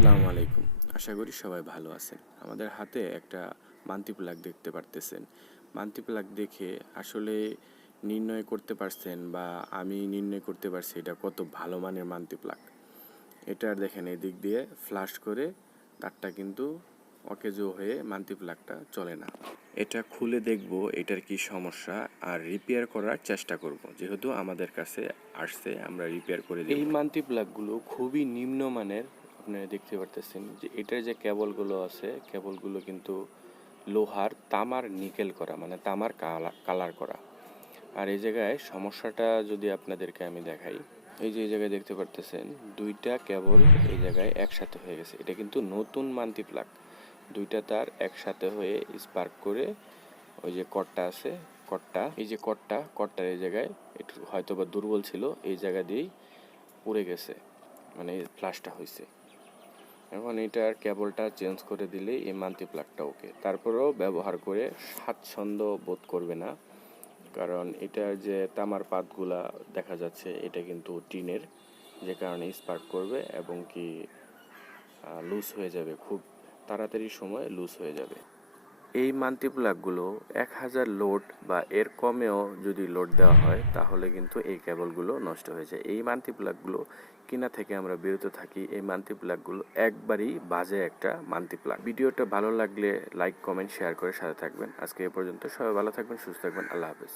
আসসালামু আলাইকুম। আশা করি সবাই ভালো আছেন। আমাদের হাতে একটা মান্তি প্লাগ দেখতে পারতেছেন। মান্তি প্লাগ দেখে আসলে নির্ণয় করতে পারছেন বা আমি নির্ণয় করতে পারছি এটা কত ভালো মানের মান্তি প্লাগ। এটার দেখেন এদিক দিয়ে ফ্লাশ করে তারটা কিন্তু অকেজো হয়ে মান্তি প্লাগটা চলে না। এটা খুলে দেখব এটার কি সমস্যা আর রিপেয়ার করার চেষ্টা করব। যেহেতু আমাদের কাছে আসছে আমরা রিপেয়ার করে দেব। এই মান্তি প্লাগগুলো খুবই নিম্নমানের। আপনারা দেখতে পারতেছেন যে এটার যে কেবলগুলো আছে কেবলগুলো কিন্তু লোহার তামার নিকেল করা, মানে তামার কালার করা। আর এই জায়গায় সমস্যাটা যদি আপনাদেরকে আমি দেখাই, এই যে এই জায়গায় দেখতে পারতেছেন দুইটা কেবল এই জায়গায় একসাথে হয়ে গেছে। এটা কিন্তু নতুন মান্তি প্লাগ, দুইটা তার একসাথে হয়ে স্পার্ক করে ওই যে কটটা আছে, কটটা এই যে কটটার এই জায়গায় একটু হয়তো বা দুর্বল ছিল, এই জায়গা দিয়েই পুড়ে গেছে, মানে ফ্লাশটা হয়েছে। এখন এটার কেবলটা চেঞ্জ করে দিলেই এই মান্তি প্লাগটা ওকে। তারপরেও ব্যবহার করে স্বাচ্ছন্দ্য বোধ করবে না, কারণ এটার যে তামার পাতগুলা দেখা যাচ্ছে এটা কিন্তু টিনের, যে কারণে স্পার্ক করবে এবং কি লুজ হয়ে যাবে, খুব তাড়াতাড়ি সময় লুজ হয়ে যাবে। এই মান্তি প্লাগগুলো 1000 লোড বা এর কমেও যদি লোড দেওয়া হয় তাহলে কিন্তু এই কেবলগুলো নষ্ট হয়ে যায়। এই মান্তি প্লাগগুলো কিনা থেকে আমরা বিরত থাকি। এই মান্তি প্লাগগুলো একবারই বাজে একটা মান্তি প্লাগ। ভিডিওটা ভালো লাগলে লাইক কমেন্ট শেয়ার করে সাথে থাকবেন। আজকে এ পর্যন্ত, সবাই ভালো থাকবেন, সুস্থ থাকবেন, আল্লাহ হাফেজ।